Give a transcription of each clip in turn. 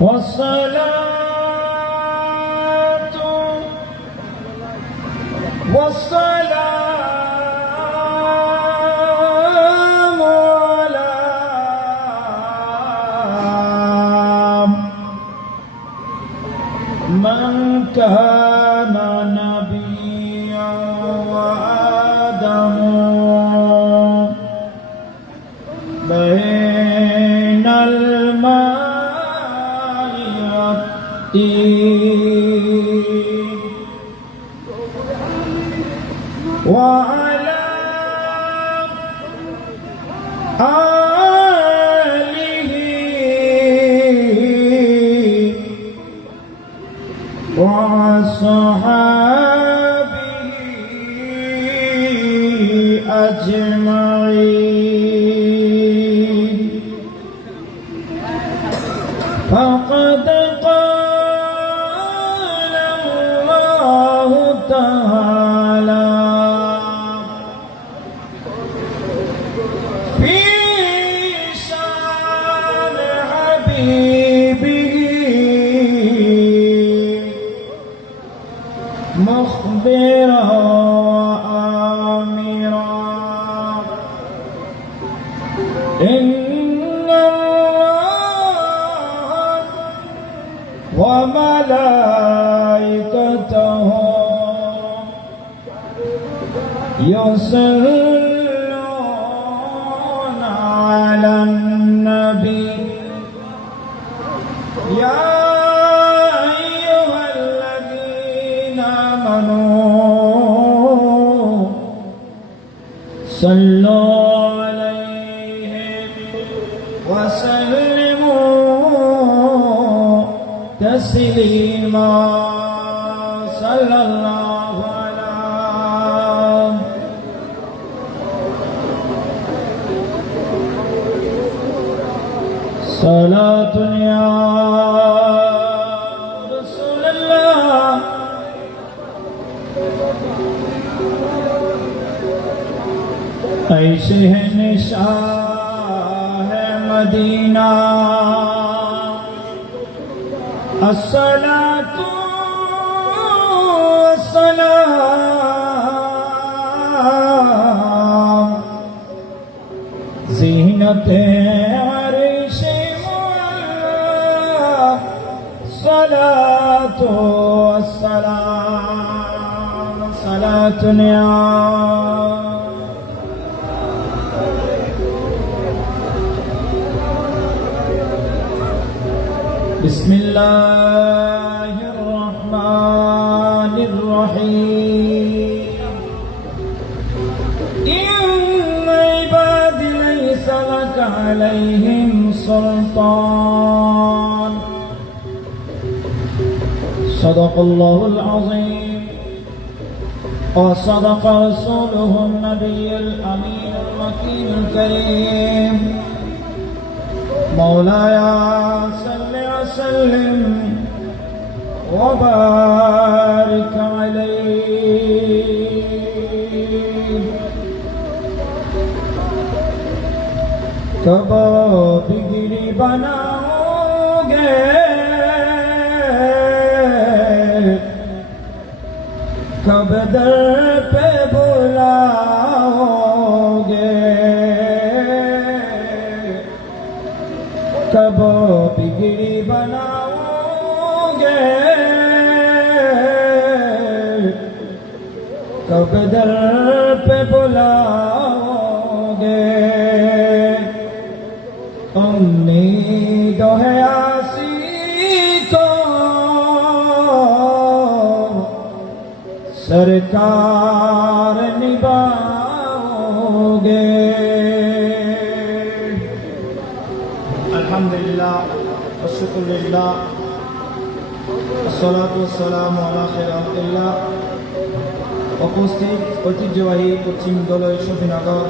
والصلاة والسلام على من كان نبيا وآدم بين الماء والطين وعلى آله وصحابه أجمعين فقد قال الله تعالى في شان حبيبه مخبرا آمرا إن الله وملائكته يصلون على النبي يا أيها الذين آمنوا صلوا عليه وسلموا تسليما صلى الله على صلاة يا رسول الله ऐसे है निशाह मदीना अस्सलातु वस्सलाम ज़ीनते अर्श मौला सलातु वस्सलाम सलातुन या بسم الله الرحمن الرحيم إن عبادي ليس لك عليهم سلطان صدق الله العظيم وصدق رسوله النبي الأمين المكين الكريم مولاي صل وسلم وبارك عليه कब बिगड़ी बनाओगे कब दर पे बुलाओगे कब बिगड़ी बनाओगे कब दर पे बुलाओगे उम्मीद है आसी को सरकार निभाओगे अल्हम्दुलिल्लाह वशुक्रुलिल्लाह अस्सलातु वस्सालामु अला खैरिल्लाह उपस्थित ঐতিহ্যবাহী পশ্চিম দলই শফিনগর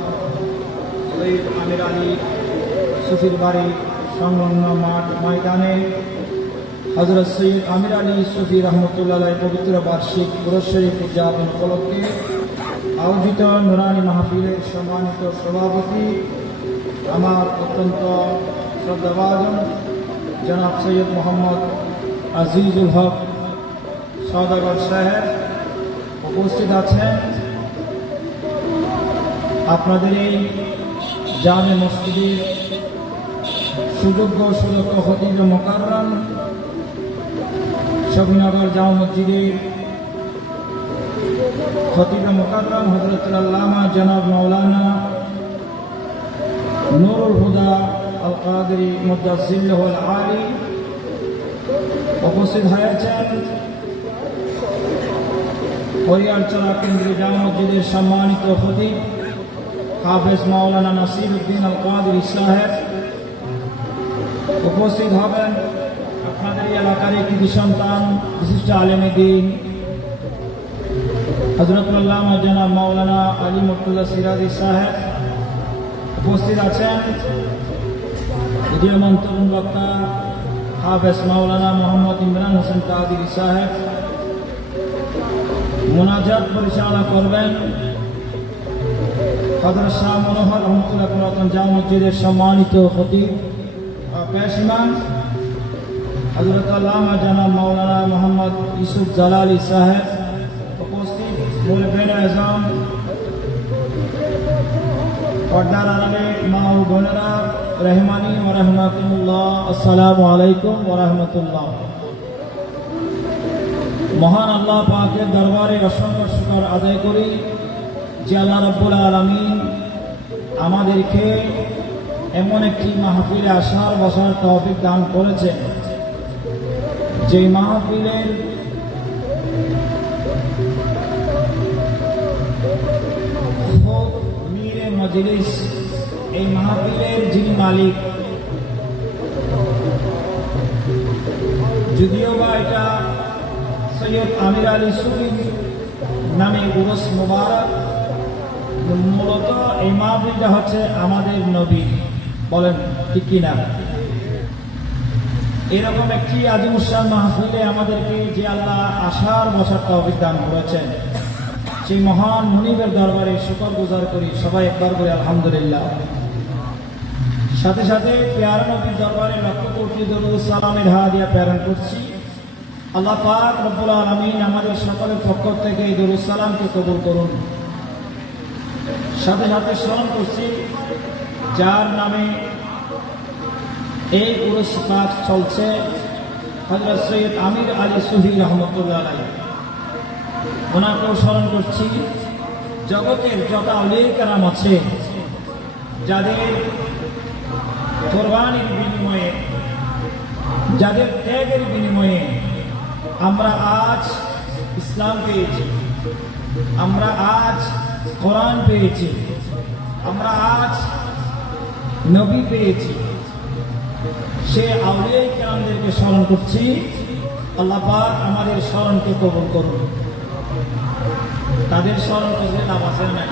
সৈয়দ আমির আলী সুফির বাড়ি সংলগ্ন মাঠ ময়দানে হযরত সৈয়দ আমির আলী সুফি রহমতুল্লাহ পবিত্র বার্ষিক পুরস্কারী উদযাপন উপলক্ষে আয়োজিত নুরানি মাহফিলের সম্মানিত সভাপতি আমার অত্যন্ত শ্রদ্ধাভাজন জনাব সৈয়দ মোহাম্মদ আজিজুল হক সওদাগর সাহেব উপস্থিত আছেন। আপনাদের এই জামে মসজিদের সুযোগ্য সুদক্ষ খতিব মোকাররম শফিনগর জামে মসজিদের খতিব মোকাররম হযরতুল আল্লামা জনাব মাওলানা নুরুল হুদা আল কাদেরী মুদাজ্জিলুল আলী উপস্থিত হয়েছেন। হরিয়ারচলা কেন্দ্রীয় জামে মসজিদের সম্মানিত খতিব হাফেজ মাওলানা নাসিরউদ্দিন আল কাদেরী সাহেব উপস্থিত হবেন। আপনাদের এলাকার কৃতি সন্তান বিশিষ্ট আলেমে দ্বীন হযরতুল আল্লামা জনাব মাওলানা আলী মুর্তজা সিরাজি সাহেব উপস্থিত আছেন। উদীয়মান তরুণ বক্তা হাফেজ মাওলানা মোহাম্মদ ইমরান হোসেন কাদেরী সাহেব মোনাজাত পরিচালনা করবেন। হযরত শাহ মনোহর রহমতুল্লাহ পুরাতন জামে মসজিদের সম্মানিত খতিব পেশ ইমাম হযরত আল্লামা জনাব মাওলানা মোহাম্মদ ইউসুফ জালালি সাহেব উপস্থিত। মুরব্বিয়ানে আযম, পর্দার আড়ালে মা ও বোনেরা, রহমানি ওয়া রাহমাতুল্লাহ, আসসালামু আলাইকুম ওয়া রাহমাতুল্লাহ। মহান আল্লাহ পাকের দরবারে অসংখ্য শুকর আদায় করি যে আল্লাহ রাব্বুল আলামিন আমাদেরকে এমন একটি মাহফিলে আসার বসার তৌফিক দান করেছেন, যে মাহফিলের মীরে মজলিস, এই মাহফিলের যিনি মালিক, যদিও বা এটা সৈয়দ আমির আলী সুফি নামে উরস মুবারক, মূলত এই মাহফিলটা হচ্ছে আমাদের নবী, বলেন ঠিক কিনা? এরকম একটি আজিমুশান মাহফিলে আমাদেরকে যে আল্লাহ আসার বসার তৌফিক দান করেছেন, সেই মহান মুনিবের দরবারে শুকর গুজার করি। সবাই একবার করে আলহামদুলিল্লাহ। সাথে সাথে পেয়ারা নবীর দরবারে লক্ষ কোটি দরুদ সালামের হাদিয়া প্রেরণ করছি। আল্লাহ পাক রব্বুল আলামিন আমাদের সকলের পক্ষ থেকে এই দরুদ সালামকে কবুল করুন। সাথে সাথে স্মরণ করছি যার নামে এই উরুস পাক চলছে, হযরত সৈয়দ আমির আলী সুফি রহমতুল্লাহ আলাইহি। ওনাকেও স্মরণ করছি। জগতের যত আউলিয়া কেরাম আছে, যাদের কোরবানির বিনিময়ে, যাদের ত্যাগের বিনিময়ে আমরা আজ ইসলাম পেয়েছি, আমরা আজ কোরআন পেয়েছি, আমরা আজ নবী পেয়েছি, সে আউলিয়া কেরামদেরকে স্মরণ করছি। আল্লাহ পাক আমাদের স্মরণকে কবুল করুন। তাদের স্মরণ করলে লাভ আছে না?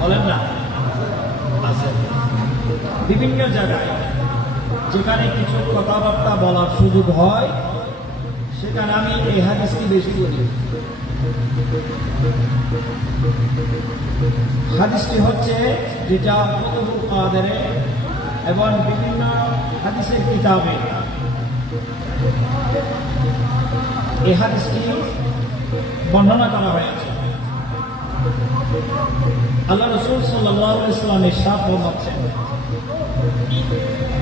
বলেন না, আছে। বিভিন্ন জায়গায় যেখানে কিছু কথাবার্তা বলার সুযোগ হয়, সেখানে আমি এই হাদিসটি বেশি করি। হাদিসটি হচ্ছে যেটা ফুতুহুল কাদেরে এবং বিভিন্ন হাদিসের কিতাবে এই হাদিসটি বর্ণনা করা হয়েছে। আল্লাহ রাসূল সাল্লাল্লাহু আলাইহি ওয়াসাল্লাম ইরশাদ ফরমাচ্ছেন,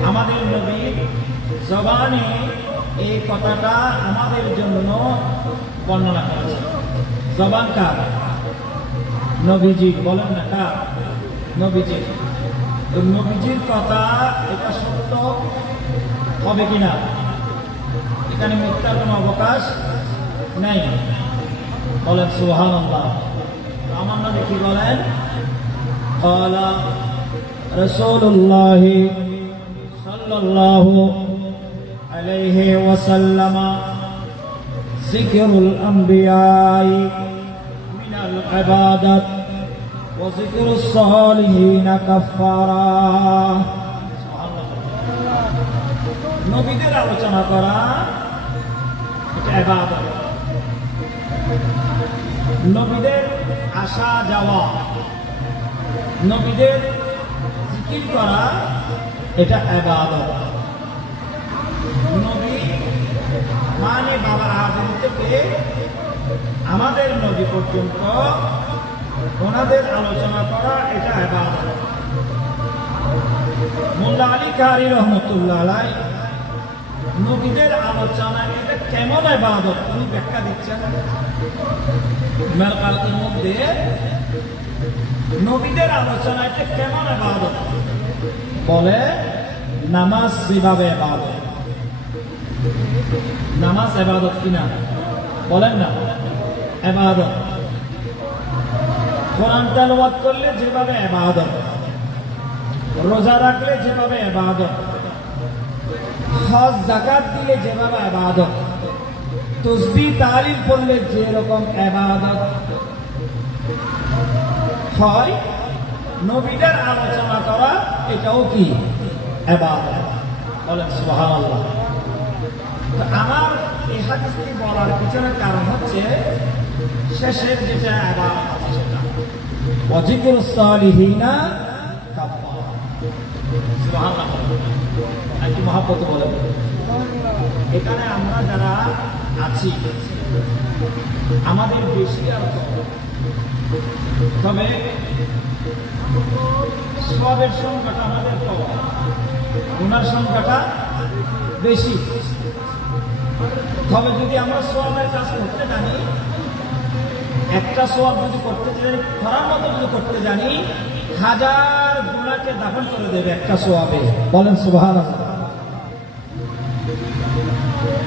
আমাদের নবীর জবানে এই কথাটা আমাদের জন্য বর্ণনা করেছেন। জবান কার? নবীজি। বলেন না কার? নবীজি। নবীজির কথা এটা সত্য হবে কিনা, এখানে মিথ্যার কোনো অবকাশ নেই। বলেন সুবহানাল্লাহ। আমার নবী কি বলেন? ক্বালা রাসূলুল্লাহ সাল্লাল্লাহু আলাইহি ওয়াসাল্লাম, যিকরুল আমবিয়াই মিনাল ইবাদাত ওয়া যিকরুস সালিহিন কাফারা। নবীদের আলোচনা করা এটা ইবাদত। নবীদের আসা যাওয়া, নবীদের জিকির করা এটা ইবাদত। মানে বাবা আদম থেকে আমাদের নবী পর্যন্ত ওনাদের আলোচনা করা এটা ইবাদত। মোল্লা আলী কারি রহমতুল্লাহ আলাইহি নবীদের আলোচনা এটা কেমন ইবাদত উনি ব্যাখ্যা দিচ্ছেন। মেরকাতের মধ্যে নবীদের আলোচনা এটা কেমন ইবাদত বলে, নামাজ যেভাবে ইবাদত। নামাজ ইবাদত কিনা বলেন না, ইবাদত। কোরআন তেলাওয়াত করলে যেভাবে ইবাদত, রোজা রাখলে যেভাবে ইবাদত, হজ যাকাত দিলে যেভাবে ইবাদত, তাসবিহ তাহলিল পড়লে যেরকম ইবাদত হয়, নবীদের আলোচনা করা এটাও কি ইবাদত। বলেন সুবহানাল্লাহ। তো আমার এই হাদিসটি বলার পিছনের কারণ হচ্ছে শেষের যেটা ইবাদত আছে সেটা ওয়াজিকুরুস সালিহিনা কাফারা। সুবহানাল্লাহ। একটু মহব্বত বলেন। এখানে আমরা যারা আছি আমাদের বেশি আর কম, তবে সওয়াবের সংখ্যাটা আমাদের কম, গুনার সংখ্যাটা বেশি। তবে যদি আমরা সওয়াবের কাজ করতে জানি, একটা সওয়াব যদি করতে জানি, করার মতো যদি করতে জানি, 1000 গুনাহকে দাফন করে দেবে একটা সওয়াবে। বলেন সুবহানাল্লাহ।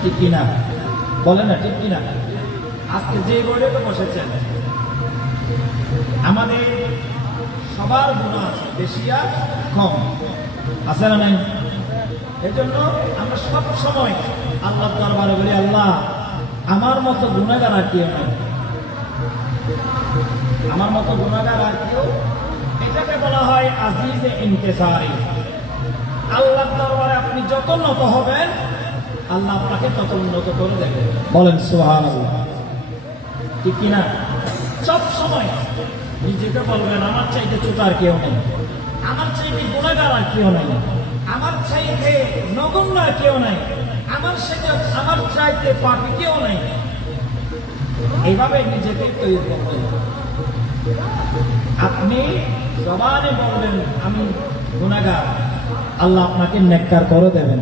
ঠিক কিনা বলেন না, ঠিক কিনা? আজকে যে বোর্ডে তো বসেছেন, আমাদের সবার গুনাহ আছে, বেশি আর কম আছে না নাই? এজন্য আমরা সব সময় আল্লাহর দরবারে বলি, আল্লাহ আমার মতো গুনাহগার আর কেউ নাই, আমার মতো গুনাহগার আর কেউ। এটাকে বলা হয় আজিজে ইনকিসারি। আল্লাহর দরবারে আপনি যত নত হবেন, আল্লাহ আপনাকে তত উন্নত করে দেবেন। বলেন সুবহানাল্লাহ। ঠিক কিনা? সব সময় নিজেকে বলবেন, আমার চাইতে ছোট আর কেউ নেই, আমার চাইতে গুনাহগার আর কেউ নাই, আমার চাইতে নগণ্য আর কেউ নাই, আমার চাইতে পাপী কেউ নাই। এইভাবে নিজেকে তৈরি করবেন। আপনি জবানে বলবেন আমি গুনাহগার, আল্লাহ আপনাকে নেককার করে দেবেন।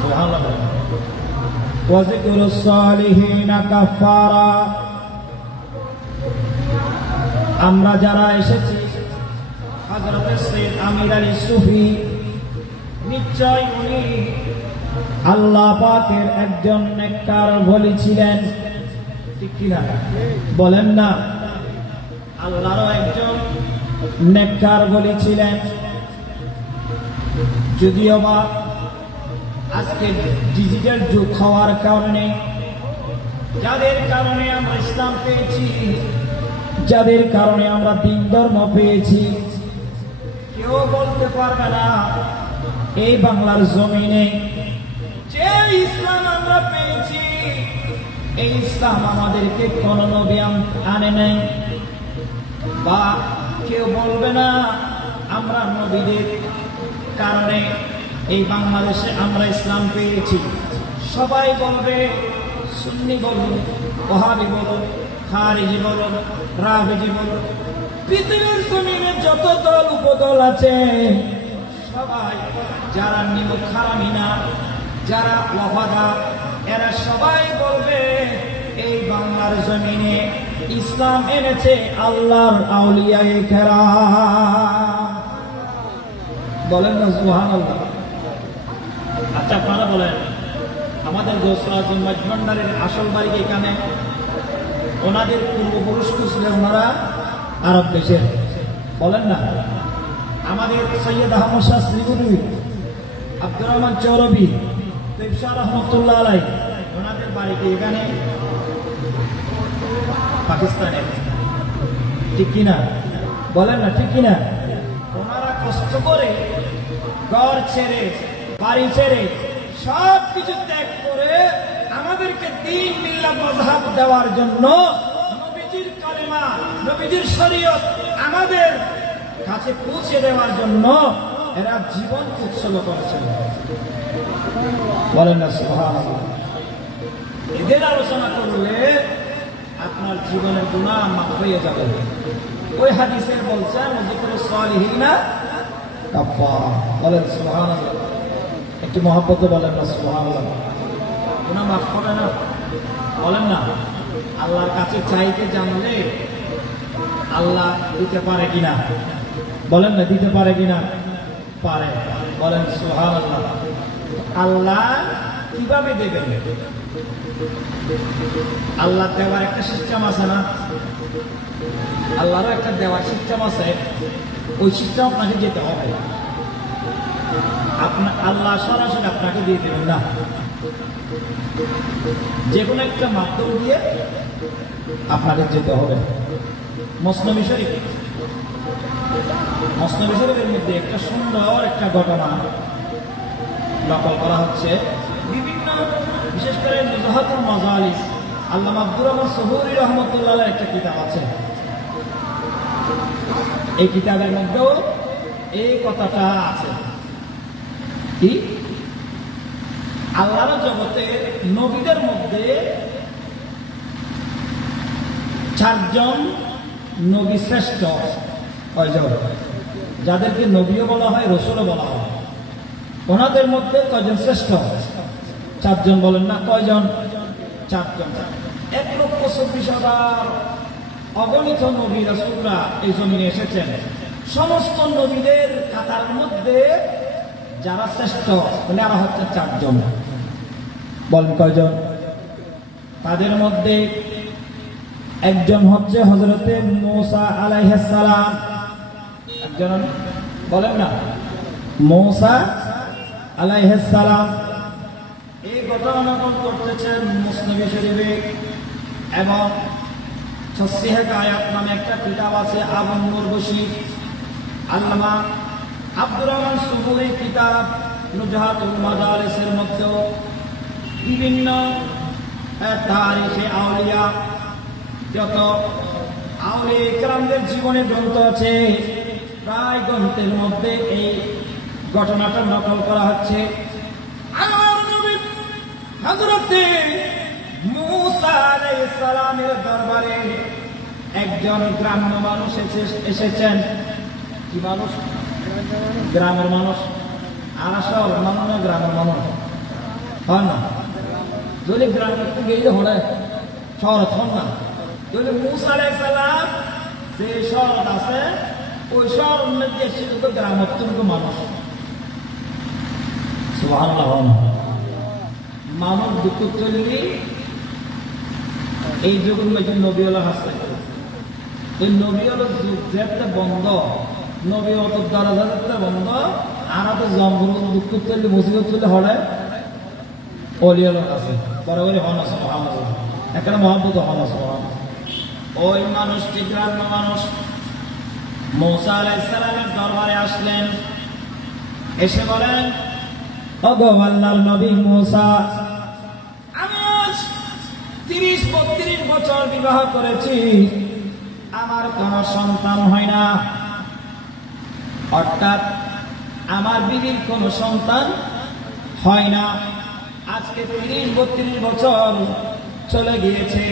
সুবহানাল্লাহ। ওয়াজিকুরুস সালিহিনা কাফারা। আমরা যারা এসেছি, হযরত সৈয়দ আমির আলী সুফি, নিশ্চয় উনি আল্লাহ পাকের একজন নেককার ওলি ছিলেন। ঠিক কিনা বলেন না? আল্লাহরও একজন নেককার ওলি ছিলেন। যদিও বা আজকে ডিজিটাল যুগ হওয়ার কারণে, যাদের কারণে আমরা ইসলাম পেয়েছি, যাদের কারণে আমরা দ্বীন ধর্ম পেয়েছি, কেউ বলতে পারবে না এই বাংলার জমিনে যে ইসলাম আমরা পেয়েছি, এই ইসলাম আমাদেরকে কোন নবী আনে নাই। বা কেউ বলবে না আমরা নবীদের কারণে এই বাংলাদেশে আমরা ইসলাম পেয়েছি। সবাই বলবে, সুন্নি বলুন, ওয়াহাবি বলুন, খারিজি বলুন, রাফিজি বলুন, পৃথিবীর জমিনে যত দল উপদল আছে, সবাই যারা নিমক হারামিনা, যারা ওয়াফাদার, এরা সবাই বলবে এই বাংলার জমিনে ইসলাম এনেছে আল্লাহর আউলিয়ায়ে কেরাম। বলেন না সুবহানাল্লাহ। আচ্ছা আপনারা বলেন, আমাদের গোসরা আজম মজভান্ডারের আসল বাড়ি এখানে, ওনাদের পূর্বপুরুষ ছিলেন ওনারা আরব দেশের। বলেন না? আমাদের সৈয়দ আহমদ শাহ শ্রীগুরু, আব্দুর রহমান চৌরবি, তৈবশাহ রহমতুল্লাহ আলাইহি, ওনাদের বাড়িতে এখানে পাকিস্তানের। ঠিক কিনা বলেন না? ঠিক কিনা? ওনারা কষ্ট করে ঘর ছেড়ে, বাড়ি ছেড়ে, সব কিছু ত্যাগ করে আমাদেরকে দ্বীন মিল্লাত মাযহাব দেওয়ার জন্য, নবীজির কালেমা, নবীজির শরীয়ত আমাদের কাছে পৌঁছে দেওয়ার জন্য এরা জীবন উৎসর্গ করেছিল। বলেন না সুবহানাল্লাহ। এদের আলোচনা করলে আপনার জীবনের গুনাহ মাফ হয়ে যাবে। ওই হাদিসে বলছেন যিকরুস সালিহিনা কাফারা। বলেন সুবহানাল্লাহ। একটু মহব্বতে বলেন না সুবহানাল্লাহ। গুনাহ মাফ করে না, বলেন না। আল্লাহর কাছে চাইতে জানলে আল্লাহ দিতে পারে কিনা, বলেন না দিতে পারে কিনা, পারে। বলেন সুবহানাল্লাহ। আল্লাহ কিভাবে দেবেন? আল্লাহ দেওয়ার একটা সিস্টেম আছে না? আল্লাহরও একটা দেওয়ার সিস্টেম আছে, ওই সিস্টেম আপনাকে যেতে হবে। আপনার আল্লাহ সরাসরি আপনাকে দিয়ে দেবেন না, যে কোনো একটা মাধ্যম দিয়ে আপনাকে যেতে হবে। মুসলিম শরীফের মধ্যে একটা সুন্দর একটা ঘটনা নকল করা হচ্ছে। বিভিন্ন বিশেষ করে নুজহাতুল মাজালিস, আল্লামা আব্দুর রহমান সুবুরি রহমাতুল্লাহ একটা কিতাব আছে। এই কিতাবের মধ্যেও এই কথাটা আছে কি, আল্লাহর জগতে নবীদের মধ্যে 4 জন নবী শ্রেষ্ঠ। কয়জন? যাদেরকে নবীও বলা হয়, রসুলও বলা হয়, ওনাদের মধ্যে কয়জন শ্রেষ্ঠ? 4 জন। বলেন না কয়জন? 4 জন। 1,24,000 অগণিত নবী রাসূলরা এই জমিনে এসেছেন। সমস্ত নবীদের খাতার মধ্যে যারা শ্রেষ্ঠ তারা হচ্ছে 4 জন। বলেন কয়জন? তাদের মধ্যে একজন হচ্ছে হযরতে মূসা আলাইহিস সালাম। একজন, বলেন না, মূসা আলাইহিস সালাম। এই ঘটনা নকল করতেছেন মুসলিম শরীফে, এবং তসহিহ আয়াত নামে একটা কিতাব আছে, আবুন নূর বশীর। আল্লামা আব্দুর রহমান সুবুরি কিতাব নুজহাতুল মাজালিসের মধ্যে বিভিন্ন তারিখে আউলিয়া, যত আউলিয়া ইকরামদের জীবনের গ্রন্থ আছে, প্রায় গ্রন্থের মধ্যে এই ঘটনাটা নকল করা হচ্ছে। আমার নবী হযরতে মূসা আলাইহিস সালামের দরবারে একজন গ্রাম্য মানুষ এসেছেন। কি মানুষ? গ্রামের মানুষ। আর আসল মানুষ না, গ্রামের মানুষ হয় না। যদি গ্রামের গেলে হলে শহর হন না। যদি মূসা আলাইহিস সালাম যে শহর আছে, ওই শহর মধ্যে এসেছিল তো গ্রামের তো মানুষ। সুবহানাল্লাহ। মানুষ দুঃখ চললি এই যুগের মধ্যে নবীওয়ালা হাসতে, এই নবীওয়ালা যুগ যেতে বন্ধ, নবী অত দ্বারা যাতে বন্ধ, আর তো জম্বুর দুঃখ চললি মুসিবত চললে হলে অলিওয়ালা আছে পরে বলে হন। সুবহানাল্লাহ। এখানে মহব্বত হন। সুবহানাল্লাহ। ওই মানুষটি গ্রাম্য মানুষ মূসা আলাইহিস সালামের দরবারে আসলেন, এসে বলেন, ওগো আল্লাহর নবী মূসা, আমি আজ 30-32 বছর বিবাহ করেছি, আমার কোন সন্তান হয় না। অর্থাৎ আমার বিবির কোন সন্তান হয় না। আজকে 30-32 বছর চলে গিয়েছে।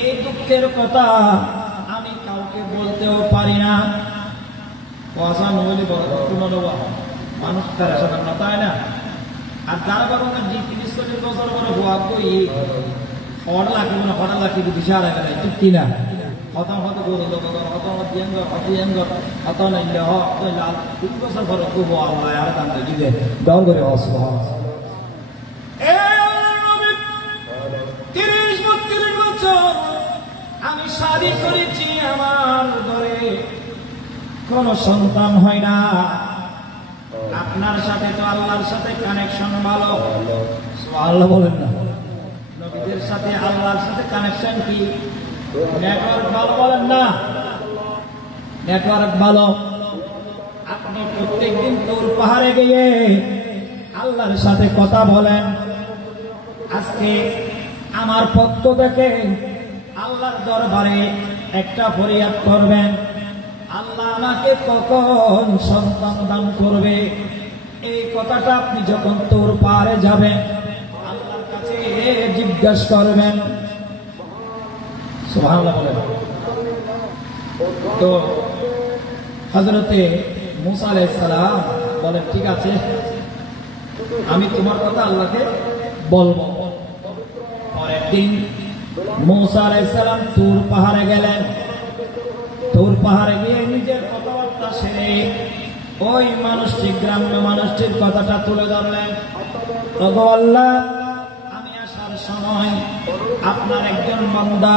এই দুঃখের কথা আমি কাউকে বলতেও পারি না। কথা নবী বড় মানুষ তারা সাধারণ না, তাই না? আর যারা বাবা 30-40 বছর করে ভুয়া কই হড় লাগবে না, হড়া লাগবে দিশা লাগে না, ঠিক কিনা? হতাম হত গরু হত দিয়াঙ্গ হতিয়াঙ্গ হত নাইলে হত লাল 3 বছর পরে খুব আল্লাহ আর দাম দিবে দল করে অসুবিধা। এই আল্লাহর নবী 30-32 বছর আমি শাদী করেছি, আমার ঘরে কোন সন্তান হয় না। আপনার সাথে তো আল্লাহর সাথে কানেকশন ভালো। সুবহানাল্লাহ বলেন না। নবীদের সাথে আল্লাহর সাথে কানেকশন কি? নেটওয়ার্ক ভালো, বলেন না? নেটওয়ার্ক ভালো। আপনি প্রত্যেকদিন তোর পাহাড়ে গিয়ে আল্লাহর সাথে কথা বলেন। আজকে আমার পক্ষ থেকে আল্লাহর দরবারে একটা ফরিয়াদ করবেন, আল্লাহ আমাকে কখন সন্তান দান করবে, এই কথাটা আপনি যখন তোর পারে যাবেন আল্লাহর কাছে জিজ্ঞাসা করবেন। সুবহানাল্লাহ বলেন। তো হযরতে মুসা আলাইহিস সালাম বলেন, ঠিক আছে, আমি তোমার কথা আল্লাহকে বলবো। পরের দিন মুসা আলাইহিস সালাম তুর পাহাড়ে গেলেন। তুর পাহাড়ে গিয়ে নিজের কথাবার্তা সেরে ওই মানুষটি, গ্রাম্য মানুষটির কথাটা তুলে ধরলেন। ওগো আল্লাহ, আমি আসার সময় আপনার একজন বান্দা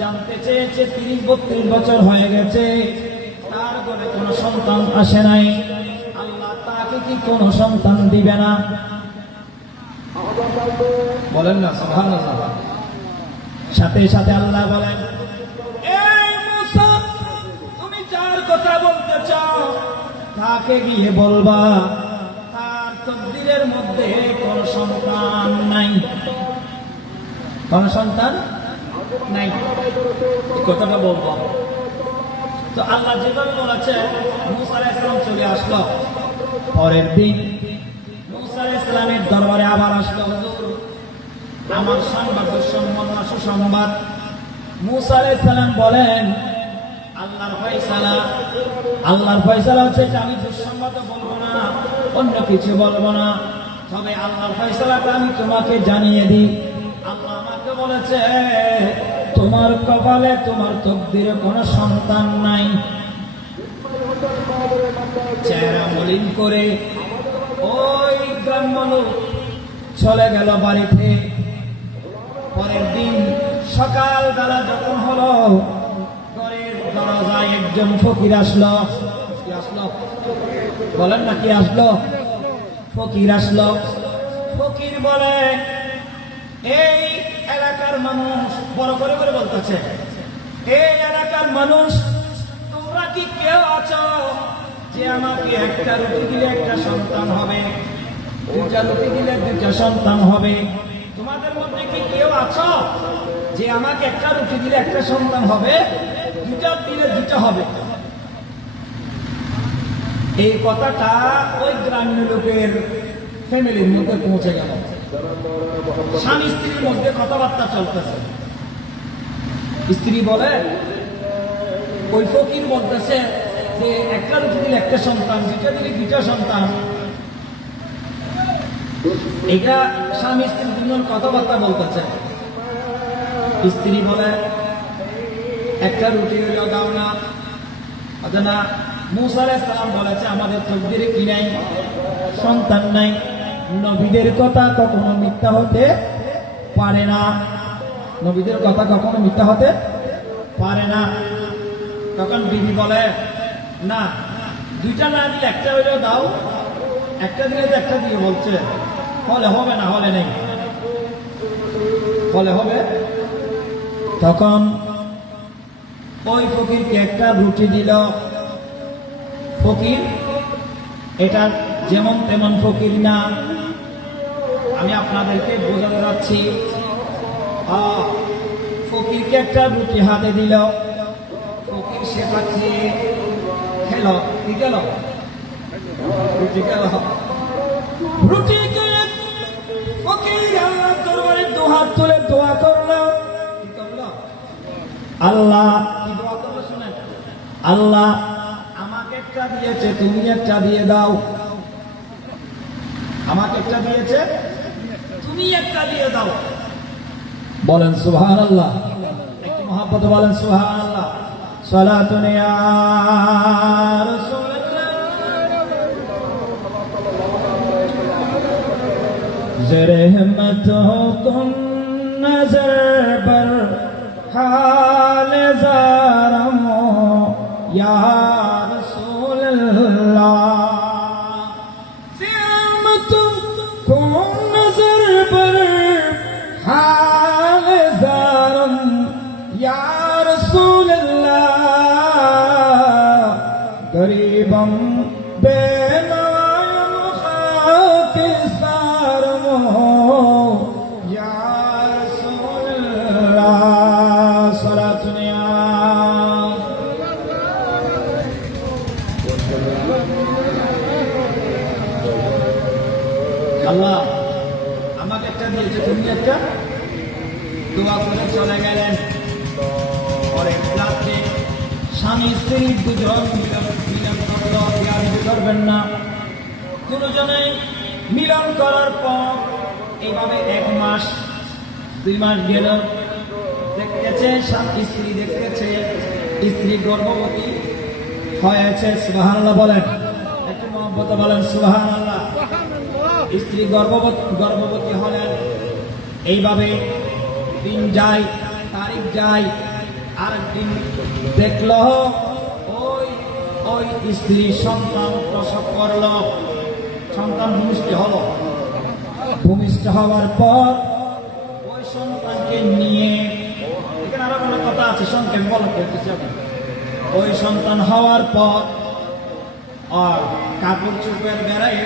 জানতে চেয়েছে 30-32 বছর হয়ে গেছে, তার ঘরে কোনো সন্তান আসে নাই, আল্লাহ তাকে কি কোনো সন্তান দিবে না? বলেন না সুবহানাল্লাহ। সাথে সাথে আল্লাহ বলেন, এই মুসা, তুমি যার কথা বলতে চাও তাকে গিয়ে বলবা তার তকদিরের মধ্যে কোনো সন্তান নাই, কোনো সন্তান নাই, এই কথাটা বলবো। তো আল্লাহ যেভাবে বলেছে মুসা আলাইহিস সালাম চলে আসলো। পরের দিন মুসা আলাইহিস সালামের দরবারে আবার আসলো, হুজুর আমার সংবাদ সুসংবাদ। মুসা আলাইহিস সালাম বলেন, আল্লাহর ফয়সালা হচ্ছে যে আমি দুঃসংবাদ বলবো না, অন্য কিছু বলবো না, তবে আল্লাহর ফয়সালাটা আমি তোমাকে জানিয়ে দিই। আল্লাহ আমাকে বলেছে তোমার কপালে, তোমার তকদিরে কোনো সন্তান নাই। চেহারা মলিন করে ওই গ্রাম্য লোক চলে গেল বাড়িতে। পরের দিন সকালবেলা যখন হলো, ঘরের দরজায় একজন ফকির আসলো। কি আসলো? বলেন না, কি আসলো? ফকির আসলো। ফকির বলে, এই এলাকার মানুষ, বড় করে করে বলতেছে, এই এলাকার মানুষ তোমরা কি কেউ আছো যে আমাকে একটা রুটি দিলে একটা সন্তান হবে, দুটা রুটি দিলে দুটা সন্তান হবে? তোমাদের মধ্যে কি কেউ আছো যে আমাকে একটা রুটি দিলে একটা সন্তান হবে, দুটা দিলে দুটা হবে? এই কথাটা ওই গ্রামীণ লোকের ফ্যামিলির মধ্যে পৌঁছে গেল। স্বামী স্ত্রীর মধ্যে কথাবার্তা চলতেছে। স্ত্রী বলে, ওই ফকির বলতেছে যে একটা রুটি দিলে একটা সন্তান, দুটা দিলে দুটা সন্তান। এটা স্বামী স্ত্রী দুজন কথাবার্তা বলতেছে। স্ত্রী বলে, একটা রুটি হইলেও দাও না। না, মুসা আলাইহিস সালাম বলেছে আমাদের তকদিরে কি নাই? সন্তান নাই। নবীদের কথা কখনো মিথ্যা হতে পারে না, নবীদের কথা কখনো মিথ্যা হতে পারে না। তখন বিবি বলে, না, দুইটা না দিলে একটা হইলেও দাও, একটা দিলে তো একটা দিয়ে বলছে, হলে হবে না, হলে নেই, হলে হবে। তখন ওই ফকিরকে একটা রুটি দিল। ফকির এটা যেমন তেমন ফকির না, আমি আপনাদেরকে বোঝাতে যাচ্ছি। ফকিরকে একটা রুটি হাতে দিল, ফকির সেটা খেয়ে খেল, কি গেল? রুটি গেল। রুটি খেয়ে ফকির আল্লাহর দরবারে দুহাত তুলে দোয়া করলো। কি করলো? আল্লাহ, কি দোয়া করলো শুনেন, আল্লাহ আমাকে একটা দিয়েছে, তুমি একটা দিয়ে দাও। আমাকে একটা দিয়েছে, তুমি একটা দিয়ে দাও। বলেন সুবহানাল্লাহ। একটু মহব্বতে বলেন সুবহানাল্লাহ। সালাতুন ইয়া রাসূলুল্লাহ। ज़रहमत हो तुम नजर पर हाल ज़ारमो या रसूलल्लाह। ज़रहमत हो नजर पर हाल ज़ारम या रसूलल्लाह। गरीबम बेनायम खाकिसार या रसूलल्लाह। सलातुन या আল্লাহ আমাকে একটা দিয়েছে, তুমি একটা। দোয়া করে চলে গেলেন। পরে রাত্রে স্বামী স্ত্রী দুজন মিলন করল, বিয়ে করবেন না। দুজনেই মিলন করার পর এইভাবে 1 মাস 2 মাস গেল। দেখতেছে স্ত্রী, দেখতেছে স্ত্রী গর্ভবতী হয়েছে। সুবহানাল্লাহ বলেন, একটু মহব্বত বলেন সুবহানাল্লাহ। স্ত্রী গর্ভবতী হলেন। এইভাবে দিন যায়, তারিখ যায়, আর দিন দেখল ওই স্ত্রী সন্তান প্রসব করল, সন্তান ভূমিষ্ঠ হলো। ভূমিষ্ঠ হওয়ার পর ওই সন্তানকে নিয়ে, এখানে আরো কোনো কথা আছে, সংক্ষেপে বলতে চাই। ওই সন্তান হওয়ার পর আর কাপড় চোপড় বেড়াই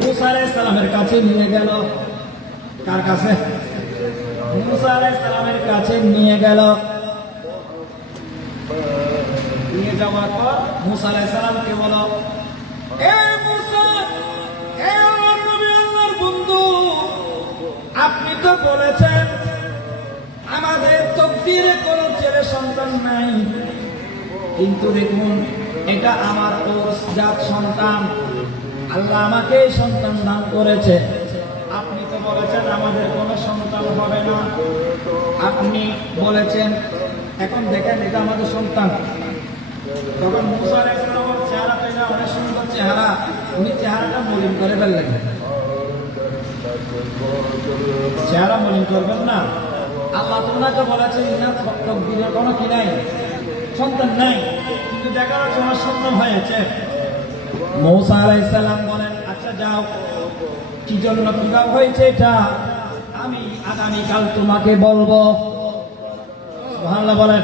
মুসা আলাইহিস সালামের কাছে নিয়ে গেল। কার কাছে? মুসা আলাইহিস সালামের কাছে নিয়ে গেল। নিয়ে যাওয়ার পর মুসা আলাইহিস সালামকে বলো, এ মুসা, এ আল্লাহর নবী, আল্লাহর বন্ধু, আপনি তো বলেছেন আমাদের তকদিরে কোনো ছেলে সন্তান নাই, কিন্তু দেখুন এটা আমার জাত সন্তান, আল্লাহ আমাকে এই সন্তান দান করেছে। আপনি তো বলেছেন আমাদের কোনো সন্তান হবে না, আপনি বলেছেন, এখন দেখেন এটা আমাদের সন্তান। তখন মুসা আলাইহিস সালামের চেহারা পেয়ে অনেক সুন্দর চেহারা, উনি চেহারাটা মলিন করে ফেললেন। চেহারা মলিন করবেন না, আল্লাহ তোমাকে বলেছেন ইনার তকদিরের কোনো কি নাই, সন্তান নাই, কিন্তু দেখা যাচ্ছে আমার সন্তান হয়েছে। মুসা আলাইহিস সালাম বলেন, আচ্ছা যাও, কি জন্য কিভাবে হয়েছে এটা আমি আগামীকাল তোমাকে বলবো। সুবহানাল্লাহ বলেন।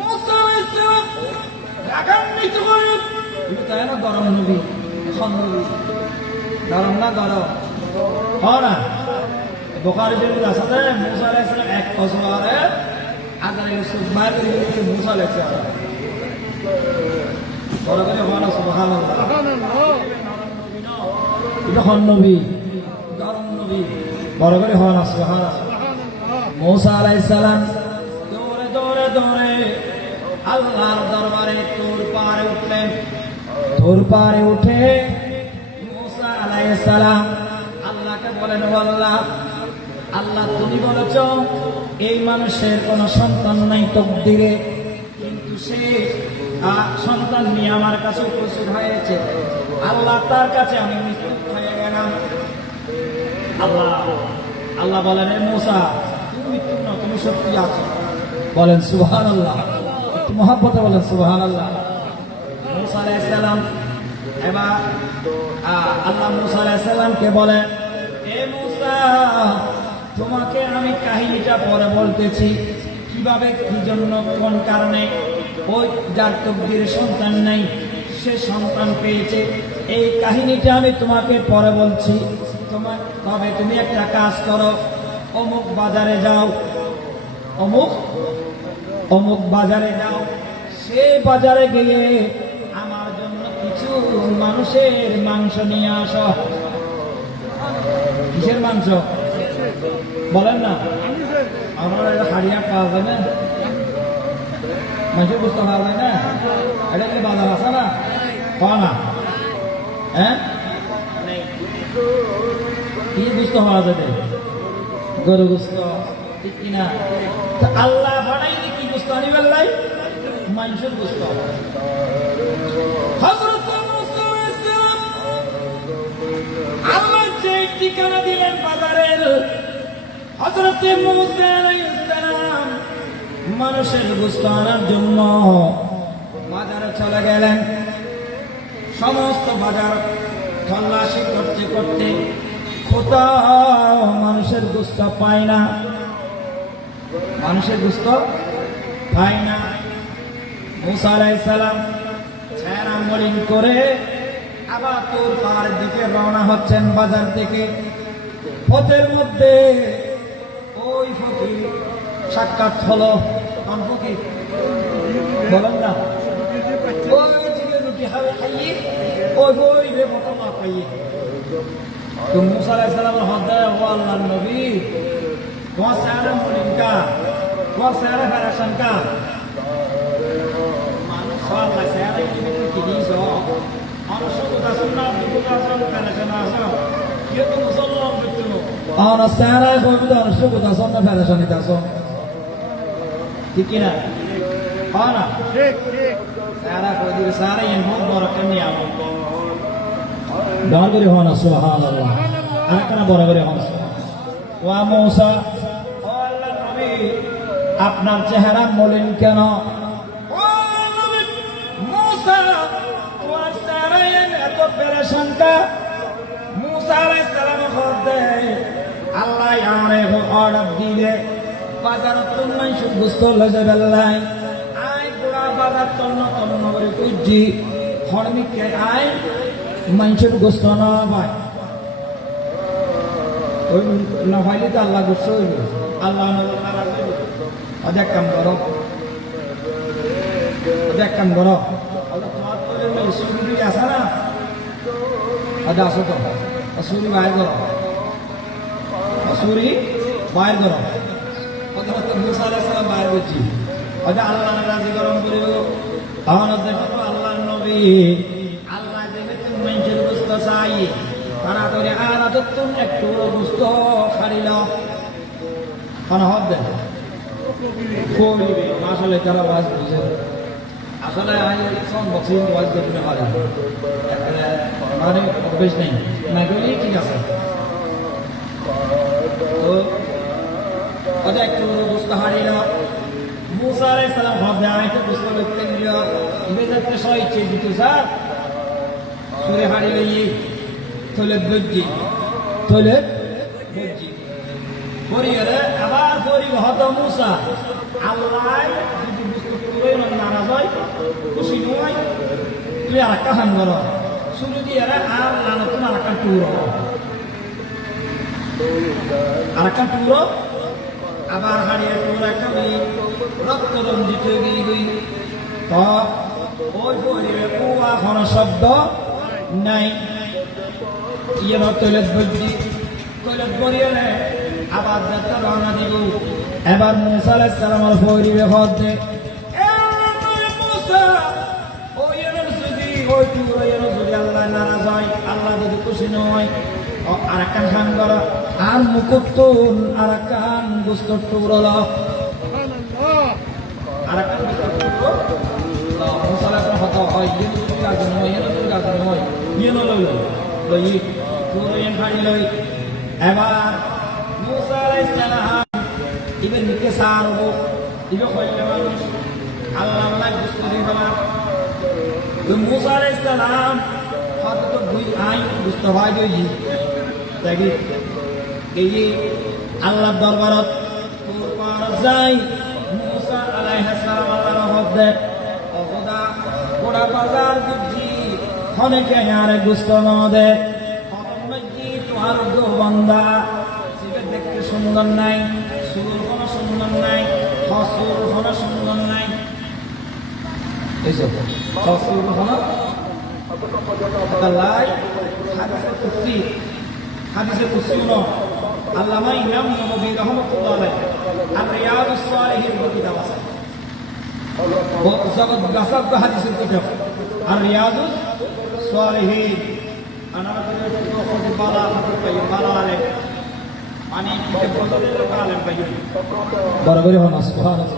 মুসা আলাইহিস সালাম রাগান্বিত হয়ে, তাই না গরম নবী, গরম না গরম হয় না। বুখারী শরীফে আছে না, মুসা আলাইহিস সালাম 1 বছরে আগামী সুবহান মুসা আলাইহিস সালাম বড় করে হয় না। সুবহানাল্লাহ, এটা হন নবী, গরম নবী, বড় করে হয় না। সুবহানাল্লাহ। মুসা আলাইহিস সালাম দৌড়ে দৌড়ে দৌড়ে আল্লাহর দরবারে তোর পারে উঠলেন। তোর পারে উঠে মুসা আলাইহিস সালাম আল্লাহকে বলেন, আল্লাহ, আল্লাহ তুমি বলেছ এই মানুষের কোনো সন্তান নাই তকদিরে, কিন্তু সে সন্তান নিয়ে আমার কাছে উপস্থিত হয়েছে। আল্লাহ, তার কাছে আমি মৃত্যু হয়ে গেলাম। আল্লাহ বলেন, এ মুসা, তুমি মৃত্যু না, তুমি সত্যি আছো। বলেন সুবহানাল্লাহ, একটু মহব্বতে বলেন সুবহানাল্লাহ। মুসা আলাইহিস সালাম এবার আল্লাহ মুসা আলাইহিস সালামকে বলেন, এ মুসা, তোমাকে আমি কাহিনীটা পরে বলতেছি, কিভাবে কি জন্য কোন কারণে ওই যার তকদিরে সন্তান নাই সে সন্তান পেয়েছে, এই কাহিনীটা আমি তোমাকে পরে বলছি। তবে তুমি একটা কাজ করো, অমুক বাজারে যাও, অমুক বাজারে যাও, সেই বাজারে গিয়ে আমার জন্য কিছু মানুষের মাংস নিয়ে আসো। কিসের মাংস বলেন না? আমার হাড়িয়া পাওয়া যায় না, মানুষের বুঝতে পাওয়া যায় না, এটা কি বাজার আছে না? পাওয়া না, হ্যাঁ, কি বুঝতে পাওয়া যাবে? গরু বুঝত, ঠিক কিনা? আল্লাহ বানাইনি কি বুঝতে আনিবেন নাই, মানুষের বুঝতে। আল্লাহ যে ঠিকানা দিলেন বাজারের, হযরত মুসা আলাইহিস সালাম মানুষের গোশত আনার জন্য বাজারে চলে গেলেন। সমস্ত বাজার তল্লাশি করতে করতে কোথাও মানুষের গোশত পায় না, মানুষের গোশত পায় না। মুসা আলাইহিস সালাম চেহারা মলিন করে আবার তোর পাহাড়ের দিকে রওনা হচ্ছেন বাজার থেকে। পথের মধ্যে ওই ফকির সাক্ষাৎ হলো। কোন ফকির বলেন না? ওই রুটি খাইয়ে ওই গরিবের মতো না খাইয়ে তো মুসা আলাইহিস সালামের হদে ও আল্লাহর নবী তোমার চেহারা মলিনকা তোমার চেহারা ফেরাশানকা মানুষ আল্লাহ চেহারা কি দিছ মানুষ কথা শুননা বিপদ আসল ফেরাশান আসল ইয়ে তো মুসলমান বিতনো আর চেহারা কইবি তো মানুষ কথা শুননা ফেরাশানি দাস ঠিক না না ঠিক ঠিক চেহারা কই দিবে চেহারা ইন বহুত বড় কামিয়া দাঁড় করে হন সুবহানাল্লাহ আরেকটা বড় করে হন ওয়া মূসা ও আল্লাহর নবী আপনার চেহারা মলিন কেন ও নবী মূসা তোমার চেহারা এত পেরেশান কা মূসা আলাইহিস সালাম হদে আল্লাহ আমারে অর্ডার দিলে বাজারত নাই সুবস্ত লজে বেলাই আই গোড়া বাজার তন্ন তন্ন করে কুজি হরমিকে আই মানুষের গোস্ত না ভাই ওই না ভাইলে তো আল্লাহ গোস্ত হইবে আল্লাহ অদেক কাম করো অদেক কাম করো তোমার সুরি আসা না আদা আসো তো সুরি বাইর করো সুরি বাইর করো মুসা আলাইহিস সালাম বাইর করছি ওটা আল্লাহ রাজি গরম করিব তখন আল্লাহর নবী আল্লাহ যেহেতু মানুষের গোস্ত চাই তাড়াতাড়ি আর তুমি একটু গোস্ত খারিল কারণ হবে কইবে আসলে তারা ওয়াজ বুঝে আসলে আমি সব বক্সিং ওয়াজ করতে পারি মানে অভ্যেস নেই না গেলেই ঠিক আছে তো ওটা একটু গোস্ত হারিল মুসা আলাইহিস সালাম ভাববে আমি একটু গোস্ত দেখতে গিয়ে ইবেদাতে সবাই ইচ্ছে দিত স্যার সুরে হারিল toilet böggi পরিয়ারে আবার পরি হত মুসা আল্লাহ যদি বুঝতে পুরো নারাজ হয় খুশি নয় তুই আর একটা হান করো শুরু দিয়ে আর লানতুন আর একটা টুরো আবার হারিয়ে টুর একটা রক্ত রঞ্জিত গই তো ওই পরিবে কুয়া কোনো শব্দ নাই ইয়ে টয়লেট বরিয়ে আবার যাত্রা রওনা দিব এবার মুসা আলাইহিস সালামের পরিবে হদে মুসা ওই যদি আল্লাহ নারাজ হয় আল্লাহ যদি খুশি নয় আর একটা খান করা আর মুকুতুন আর একটা গোস্ত টুকরো আর একটা মুসা আলাইহিস সালাম হতো হয় লই পুরোয়েন হাড়ি লই এবার মুসা আলাইহিস সালাম ইবে নিকে সারবো ইবে কইলে মানুষ আল্লাহ আল্লাহ গুস্ত দিবা তো মুসা আলাইহিস সালাম হয়তো তো দুই আই গুস্ত হয় দই তাই এই আল্লাহর দরবারত তোর পার যাই মুসা আলাইহিস সালাম আল্লাহর হদে ও খোদা গোড়া বাজার বুঝি অনেকে আর গুস্ত নদে তোমার বান্দা সেটা দেখতে সুন্দর নাই সুর কোনো সুন্দর নাই হসুর কোনো সুন্দর নাই এইসব হসুর কোনো লাই হাদিসে কুরসি ন আল্লামা ইমাম নববী রাহমাতুল্লাহ আলাইহি আর রিয়াদুস সালিহিন কিতাব আছে জগৎ গাসাব হাদিসের কিতাব আর রিয়াদুস সালিহিন আনা তো বালা বালা আলে মানে বদলের কালেম ভাই বরাবর হন সুবহানাল্লাহ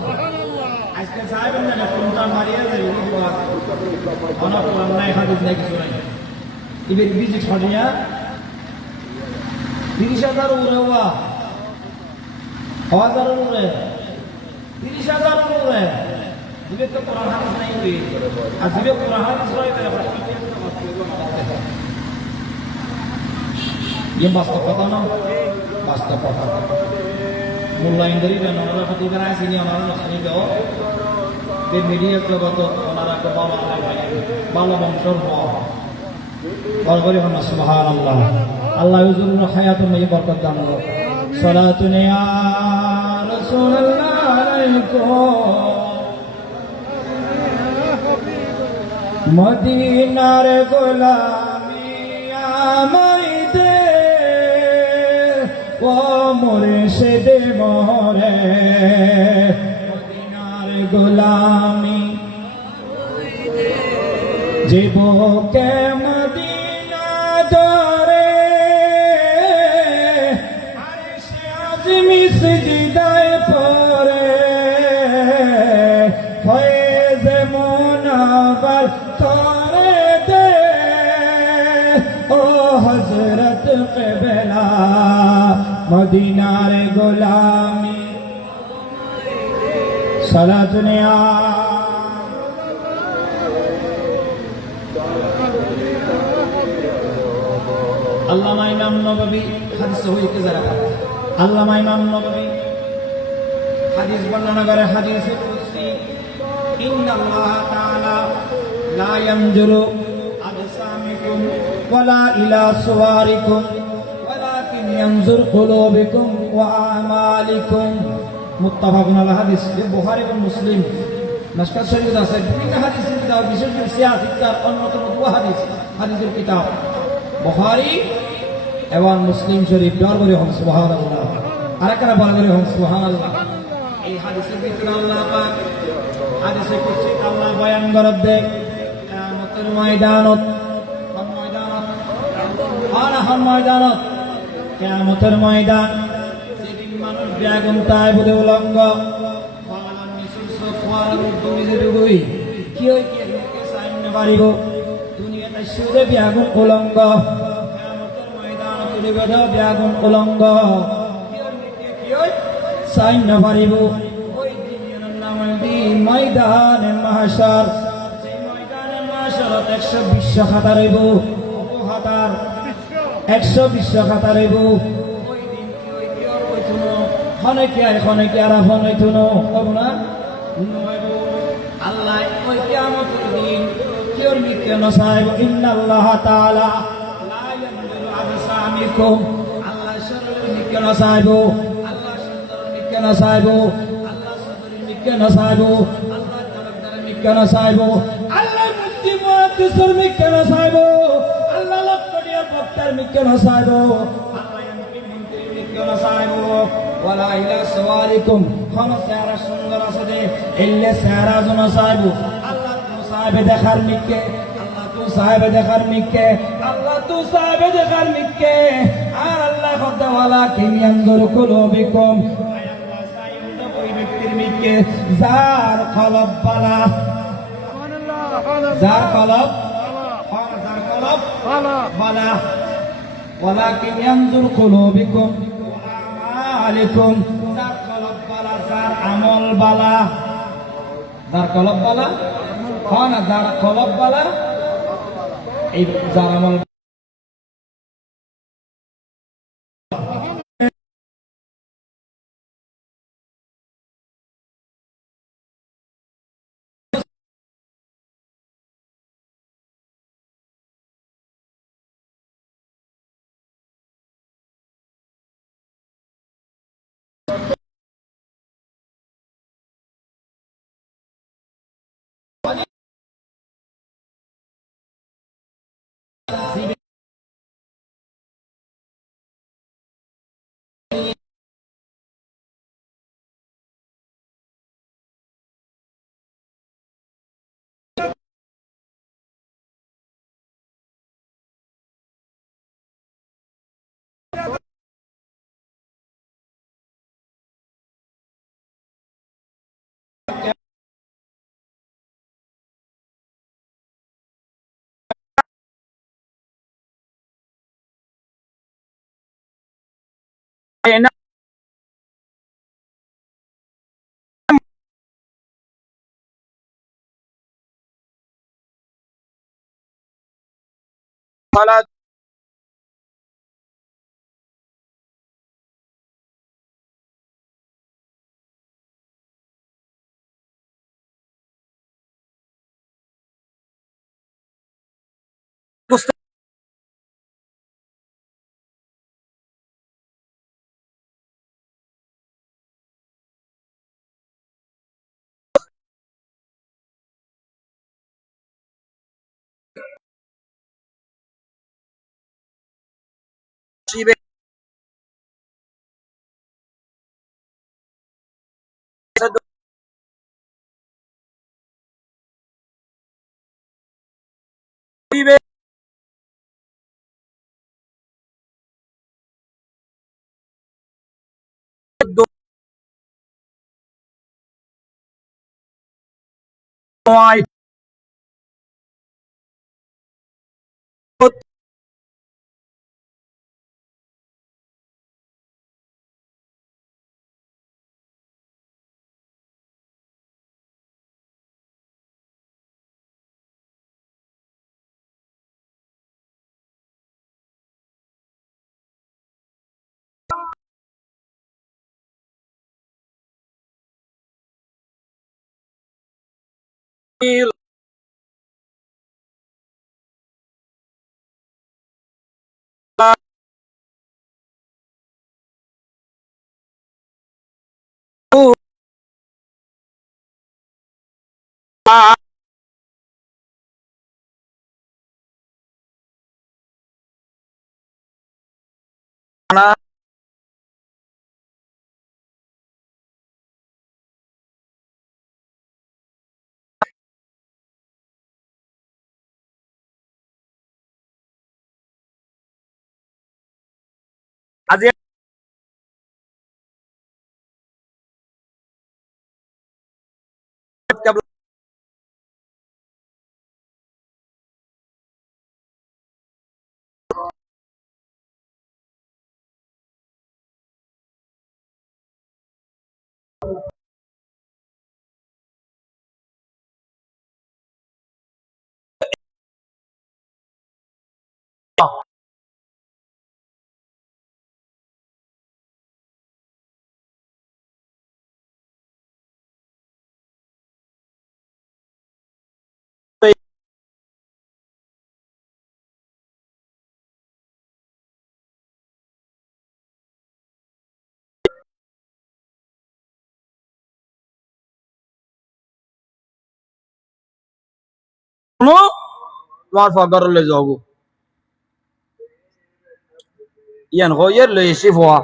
আজকে সাহেব না কোনটা মারিয়া যায় অনা কোরআন নাই হাদিস নাই কিছু নাই ইবের বিজি ছড়িয়া 30,000 উরে হওয়া 1000 উরে 30,000 উরে ইবে তো কোরআন হাদিস নাই হই আর জিবে কোরআন হাদিস হয় তাহলে ये वास्तव पता ना वास्तव पता मुल्ला इंदरी में नौरा फती बनाए सीनी हमारा नस्ली दो ये मीडिया के बातों हमारा के बाला बंशर हुआ और बड़ी हम सुभान अल्लाह अल्लाह युजुर हयात में ये बरकत दान हो सलातुन या रसूल अल्लाह अलैको मदीना रे गुलामी आमई दे মুর্শিদ মোরে মদিনার গোলামি জীবকে মদিনা ধরে আরশে আজমি সিজদায় পড়ে ফয়েজ মুনাওয়ার করে দে ও হযরত কিবলা মদিনার গোলামি সালাত নিয়া আল্লামা ইমাম নববী হাদিস হইতে যারা আল্লামা ইমাম নববী হাদিস বর্ণনা করে হাদিসে কুদসি ইন্নাল্লাহ তাআলা লা ইয়ানজুরু আবসামিকুম ওয়ালা ইলা সুওয়ারিকুম ওয়ালাকিন ইয়ানজুর কুলুবিকুম ওয়া আমালিকুম মুত্তাফাকুন আলা হাদিস বুখারী এবং মুসলিম মিশকাত শরীফে আছে বিভিন্ন হাদিসের কিতাব বিশেষ করে সিয়াসত কিতাব অন্যতম দুটো হাদিসের কিতাব বুখারী এবং মুসলিম শরীফ দরবারে হন সুবহানাল্লাহ আরেকটা বলা করে হন সুবহানাল্লাহ এই হাদিসের ভিতরে আল্লাহ পাক হাদিসে কুদসি আল্লাহ বয়ান করবে কিয়ামতের ময়দানত কিয়ামতের ময়দান যেদিন মানুষ বেগুন তাই বলে উলঙ্গ ফালান নিসুস ফালান দুনিয়া দুই কি হয় কি একে সাইন বাড়িব দুনিয়াতে সুদে বেগুন উলঙ্গ কিয়ামতের ময়দান তুলে বেধ বেগুন উলঙ্গ কি হয় সাইন বাড়িব ওই দিনের নাম দিন ময়দানে মাহশর সেই ময়দানে মাহশরত 120 খাতা রইব হাতার 120 খাতা রইব ওই দিন কি ওই কি আর কইতুনো হনে কি আর ফোন হইতুনো হব না নইব আল্লাহ ওই কিয়ামতের দিন কিওর মিকে নসাইব ইন্নাল্লাহ তাআলা লা ইয়ানজুরু আবসামিকুম আল্লাহ শররের মিকে নসাইব আল্লাহ সুন্দর মিকে নসাইব আল্লাহ সুন্দর মিকে নসাইব আল্লাহ তাআলা মিকে নসাইব আল্লাহ মুফতি মুহাদ্দিসের মিকে নসাইব আল্লাহ লক্ষটিয়া বক্তার মিকে নসাইব আল্লাহ এমপি মন্ত্রী মিকে নসাইব ওয়ালা ইলা সুওয়ারিকুম খানা সারা সুন্দর আছে দে ইল্লা সারা জন নসাইব আল্লাহ তো সাহেব দেখার মিকে আল্লাহ তো সাহেব দেখার মিকে আল্লাহ তো সাহেব দেখার মিকে আর আল্লাহ খোদা ওয়ালা কিন ইয়ানজুর কুলুবিকুম আল্লাহ সাইব ওই ব্যক্তির মিকে যার কলব বালা যার কলব বালা ওয়ালাকিন ইয়ানজুর কুলুবিকুম ওয়া আমালিকুম যার কলব বালা যার আমল বালা যার কলব বালা না যার কলব বালা এই যার আমল সালাত নয় আজি তোমার ফাগার লৈ যাবো ইয়ান হইয়ের লৈ এসে ফোয়া